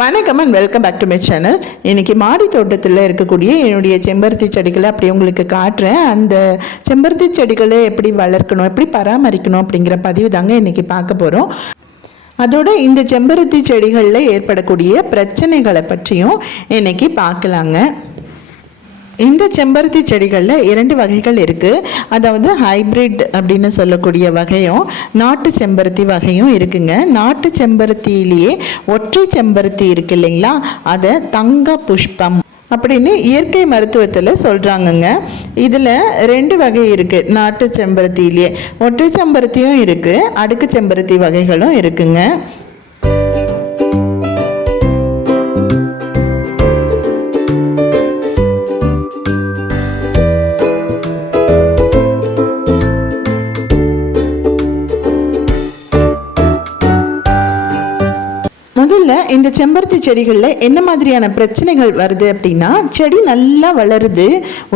வணக்கம் and welcome back to my channel. இன்றைக்கி மாடி தோட்டத்தில் இருக்கக்கூடிய என்னுடைய செம்பருத்தி செடிகளை அப்படி உங்களுக்கு காட்டுறேன். அந்த செம்பருத்தி செடிகளை எப்படி வளர்க்கணும், எப்படி பராமரிக்கணும் அப்படிங்கிற பதிவு தாங்க இன்றைக்கி பார்க்க போகிறோம். அதோட இந்த செம்பருத்தி செடிகளில் ஏற்படக்கூடிய பிரச்சனைகளை பற்றியும் இன்றைக்கி பார்க்கலாங்க. இந்த செம்பருத்தி செடிகளில் 2 வகைகள் இருக்குது. அதாவது ஹைப்ரிட் அப்படின்னு சொல்லக்கூடிய வகையும் நாட்டு செம்பருத்தி வகையும் இருக்குங்க. நாட்டு செம்பருத்தியிலேயே ஒற்றை செம்பருத்தி இருக்கு இல்லைங்களா, அதை தங்க புஷ்பம் அப்படின்னு இயற்கை மருத்துவத்தில் சொல்கிறாங்கங்க. இதில் 2 வகை இருக்குது. நாட்டு செம்பருத்தியிலேயே ஒற்றை செம்பருத்தியும் இருக்குது, அடுக்கு செம்பருத்தி வகைகளும் இருக்குங்க. முதல்ல இந்த செம்பருத்தி செடிகளில் என்ன மாதிரியான பிரச்சனைகள் வருது அப்படின்னா, செடி நல்லா வளருது,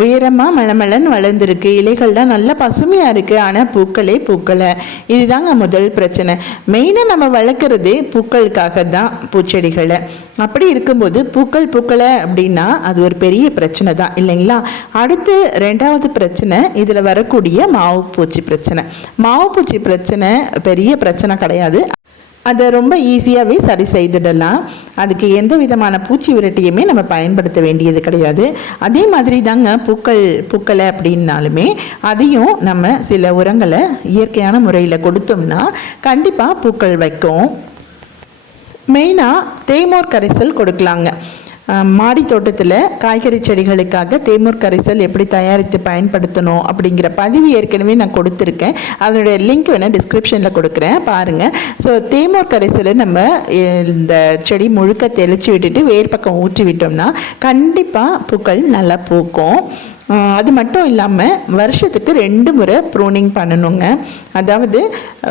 உயரமாக மலமலன்னு வளர்ந்துருக்கு, இலைகள்லாம் நல்லா பசுமையாக இருக்குது, ஆனால் பூக்கலை. இதுதாங்க முதல் பிரச்சனை. மெயினாக நம்ம வளர்க்குறதே பூக்களுக்காக தான் பூச்செடிகளை. அப்படி இருக்கும்போது பூக்களை அப்படின்னா அது ஒரு பெரிய பிரச்சனை தான் இல்லைங்களா. அடுத்து 2வது பிரச்சனை இதில் வரக்கூடிய மாவுப்பூச்சி பிரச்சனை. மாவுப்பூச்சி பிரச்சனை பெரிய பிரச்சனை கிடையாது, அதை ரொம்ப ஈஸியாகவே சரி செய்துடலாம். அதுக்கு எந்த விதமான பூச்சி விரட்டியுமே நம்ம பயன்படுத்த வேண்டியது கிடையாது. அதே மாதிரி தாங்க பூக்களை அப்படின்னாலுமே அதையும் நம்ம சில உரங்களை இயற்கையான முறையில் கொடுத்தோம்னா கண்டிப்பாக பூக்கள் வைக்கும். மெயினாக தேமோர் கரைசல் கொடுக்கலாங்க. மாடி தோட்டத்தில் காய்கறி செடிகளுக்காக தேமூர் கரைசல் எப்படி தயாரித்து பயன்படுத்தணும் அப்படிங்கிற பதிவு ஏற்கனவே நான் கொடுத்துருக்கேன். அதனுடைய லிங்க் வேணால் டிஸ்கிரிப்ஷனில் கொடுக்குறேன், பாருங்கள். ஸோ தேமூர் கரைசலை நம்ம இந்த செடி முழுக்க தெளித்து விட்டுட்டு வேர் பக்கம் ஊற்றி விட்டோம்னா கண்டிப்பாக பூக்கள் நல்லா பூக்கும். அது மட்டும் இல்லாமல் வருஷத்துக்கு 2 முறை ப்ரூனிங் பண்ணணுங்க. அதாவது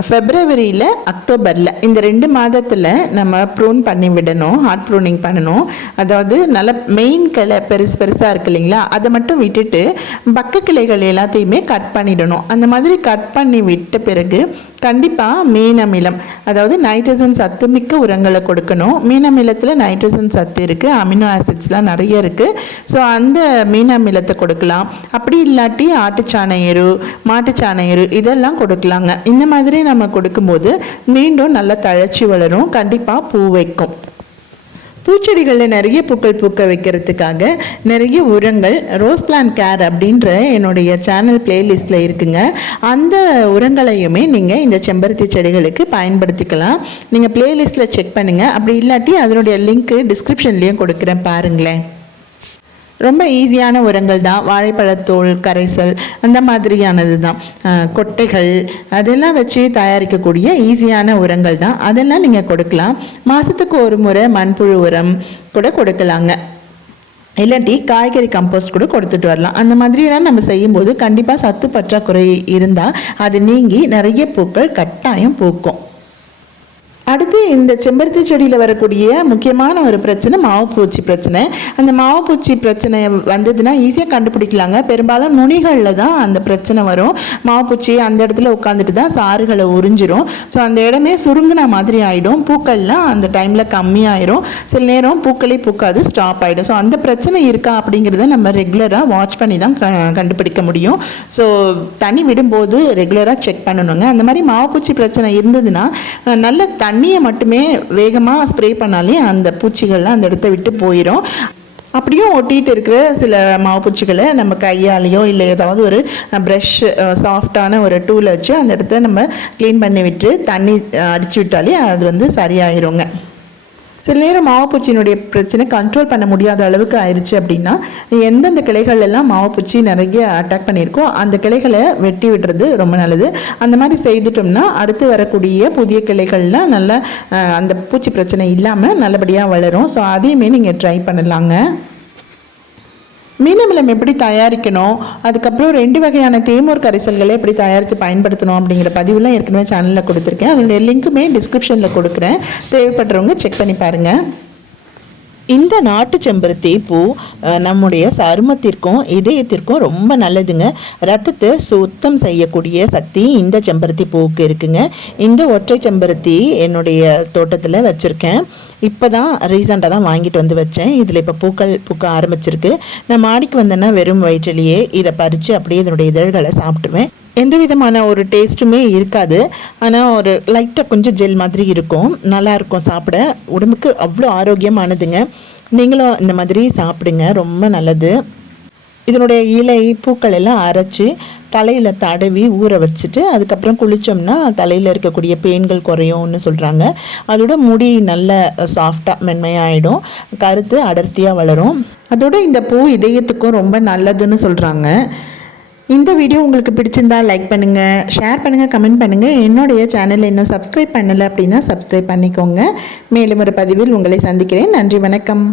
ஃபெப்ரவரியில் அக்டோபரில் இந்த 2 மாதத்தில் நம்ம ப்ரூன் பண்ணி விடணும், ஹார்ட் ப்ரூனிங் பண்ணணும். அதாவது நல்ல மெயின் கிளை பெருசாக இருக்கு இல்லைங்களா, அதை மட்டும் விட்டுட்டு பக்க கிளைகள் எல்லாத்தையுமே கட் பண்ணிடணும். அந்த மாதிரி கட் பண்ணி விட்ட பிறகு கண்டிப்பாக மீன் அமிலம், அதாவது நைட்ரஜன் சத்து மிக்க உரங்களை கொடுக்கணும். மீன் அமிலத்தில் நைட்ரஜன் சத்து இருக்குது, அமினோ ஆசிட்ஸ்லாம் நிறைய இருக்குது. ஸோ அந்த மீன் அமிலத்தை கொடுக்கலாம். அப்படி இல்லாட்டி ஆட்டுச்சாண எரு, மாட்டுச்சாண எரு இதெல்லாம் கொடுக்கலாங்க. இந்த மாதிரி நம்ம கொடுக்கும்போது மீண்டும் நல்லா தழைச்சி வளரும், கண்டிப்பாக பூ வைக்கும். பூச்செடிகளில் நிறைய பூக்கள் பூக்க வைக்கிறதுக்காக நிறைய உரங்கள் ரோஸ் பிளான்ட் கேர் அப்படின்ற என்னுடைய சேனல் பிளேலிஸ்ட்டில் இருக்குங்க. அந்த உரங்களையுமே நீங்கள் இந்த செம்பருத்தி செடிகளுக்கு பயன்படுத்திக்கலாம். நீங்கள் பிளேலிஸ்ட்டில் செக் பண்ணுங்கள். அப்படி இல்லாட்டி அதனுடைய லிங்க்கு டிஸ்கிரிப்ஷன்லேயும் கொடுக்குறேன், பாருங்களேன். ரொம்ப ஈஸியான உரங்கள் தான். வாழைப்பழத்தோல் கரைசல் அந்த மாதிரியானது தான், கொட்டைகள் அதெல்லாம் வச்சு தயாரிக்கக்கூடிய ஈஸியான உரங்கள் தான். அதெல்லாம் நீங்கள் கொடுக்கலாம். மாதத்துக்கு ஒரு முறை மண்புழு உரம் கூட கொடுக்கலாங்க. இல்லாட்டி காய்கறி கம்போஸ்ட் கூட கொடுத்துட்டு வரலாம். அந்த மாதிரியெல்லாம் நம்ம செய்யும்போது கண்டிப்பாக சத்து பற்றாக்குறை இருந்தால் அது நீங்கி நிறைய பூக்கள் கட்டாயம் பூக்கும். அடுத்து இந்த செம்பருத்தி செடியில் வரக்கூடிய முக்கியமான ஒரு பிரச்சனை மாவுப்பூச்சி பிரச்சனை. அந்த மாவுப்பூச்சி பிரச்சனை வந்ததுன்னா ஈஸியாக கண்டுபிடிக்கலாங்க. பெரும்பாலும் நுனிகளில் தான் அந்த பிரச்சனை வரும். மாவுப்பூச்சி அந்த இடத்துல உட்காந்துட்டு தான் சாறுகளை உறிஞ்சிரும். ஸோ அந்த இடமே சுருங்கின மாதிரி ஆகிடும். பூக்கள்லாம் அந்த டைமில் கம்மியாயிரும். சில நேரம் பூக்களே பூக்காது, ஸ்டாப் ஆகிடும். ஸோ அந்த பிரச்சனை இருக்கா அப்படிங்கிறத நம்ம ரெகுலராக வாட்ச் பண்ணி தான் கண்டுபிடிக்க முடியும். ஸோ தண்ணி விடும்போது ரெகுலராக செக் பண்ணணுங்க. அந்த மாதிரி மாவுப்பூச்சி பிரச்சனை இருந்ததுன்னா நல்ல தண்ணியை மட்டுமே வேகமாக ஸ்ப்ரே பண்ணாலே அந்த பூச்சிகள்லாம் அந்த இடத்த விட்டு போயிடும். அப்படியும் ஒட்டிகிட்டு இருக்கிற சில மாவுப்பூச்சிகளை நம்ம கையாலேயோ இல்லை ஏதாவது ஒரு ப்ரஷ் சாஃப்டான ஒரு டூலை வச்சு அந்த இடத்த நம்ம க்ளீன் பண்ணி விட்டு தண்ணி அடித்து விட்டாலே அது சரியாயிருங்க. சில நேரம் மாவுப்பூச்சியினுடைய பிரச்சனை கண்ட்ரோல் பண்ண முடியாத அளவுக்கு ஆயிடுச்சு அப்படின்னா எந்தெந்த கிளைகள் எல்லாம் மாவுப்பூச்சி நிறைய அட்டாக் பண்ணியிருக்கோ அந்த கிளைகளை வெட்டி விடுறது ரொம்ப நல்லது. அந்த மாதிரி செய்துட்டோம்னா அடுத்து வரக்கூடிய புதிய கிளைகள்லாம் நல்லா அந்த பூச்சி பிரச்சனை இல்லாமல் நல்லபடியாக வளரும். ஸோ அதையுமே நீங்கள் ட்ரை பண்ணலாங்க. மீன் அமிலம் எப்படி தயாரிக்கணும், அதுக்கப்புறம் 2 வகையான தேமூர் கரைசல்களை எப்படி தயாரித்து பயன்படுத்தணும் அப்படிங்கிற பதிவுலாம் ஏற்கனவே சேனலில் கொடுத்துருக்கேன். அதனுடைய லிங்க்குமே டிஸ்கிரிப்ஷனில் கொடுக்குறேன், தேவைப்படுறவங்க செக் பண்ணி பாருங்கள். இந்த நாட்டு செம்பருத்தி பூ நம்முடைய சருமத்திற்கும் இதயத்திற்கும் ரொம்ப நல்லதுங்க. ரத்தத்தை சுத்தம் செய்யக்கூடிய சக்தி இந்த செம்பருத்தி பூவுக்கு இருக்குங்க. இந்த ஒற்றை செம்பருத்தி என்னுடைய தோட்டத்தில் வச்சுருக்கேன். இப்போ தான் ரீசெண்டாக தான் வாங்கிட்டு வந்து வச்சேன். இதில் இப்போ பூக்கள் பூக்க ஆரம்பிச்சிருக்கு. நான் மாடிக்கு வந்தேன்னா வெறும் வயிற்றிலேயே இதை பறித்து அப்படியே இதனுடைய இதழ்களை சாப்பிட்டுருவேன். எந்த விதமான ஒரு டேஸ்ட்டுமே இருக்காது. ஆனால் ஒரு லைட்டாக கொஞ்சம் ஜெல் மாதிரி இருக்கும். நல்லாயிருக்கும் சாப்பிட. உடம்புக்கு அவ்வளோ ஆரோக்கியமானதுங்க. நீங்களும் இந்த மாதிரி சாப்பிடுங்க, ரொம்ப நல்லது. இதனுடைய இலை பூக்கள் எல்லாம் அரைச்சி தலையில் தடவி ஊற வச்சுட்டு அதுக்கப்புறம் குளித்தோம்னா தலையில் இருக்கக்கூடிய பேன்கள் குறையும்னு சொல்கிறாங்க. அதோட முடி நல்ல சாஃப்டாக மென்மையாகிடும், கருத்து அடர்த்தியாக வளரும். அதோட இந்த பூ இதயத்துக்கும் ரொம்ப நல்லதுன்னு சொல்கிறாங்க. இந்த வீடியோ உங்களுக்கு பிடிச்சிருந்தா லைக் பண்ணுங்கள், ஷேர் பண்ணுங்கள், கமெண்ட் பண்ணுங்கள். என்னுடைய சேனலை இன்னும் சப்ஸ்கிரைப் பண்ணலை அப்படின்னா சப்ஸ்கிரைப் பண்ணிக்கோங்க. மேலும் ஒரு பதிவில் உங்களை சந்திக்கிறேன். நன்றி, வணக்கம்.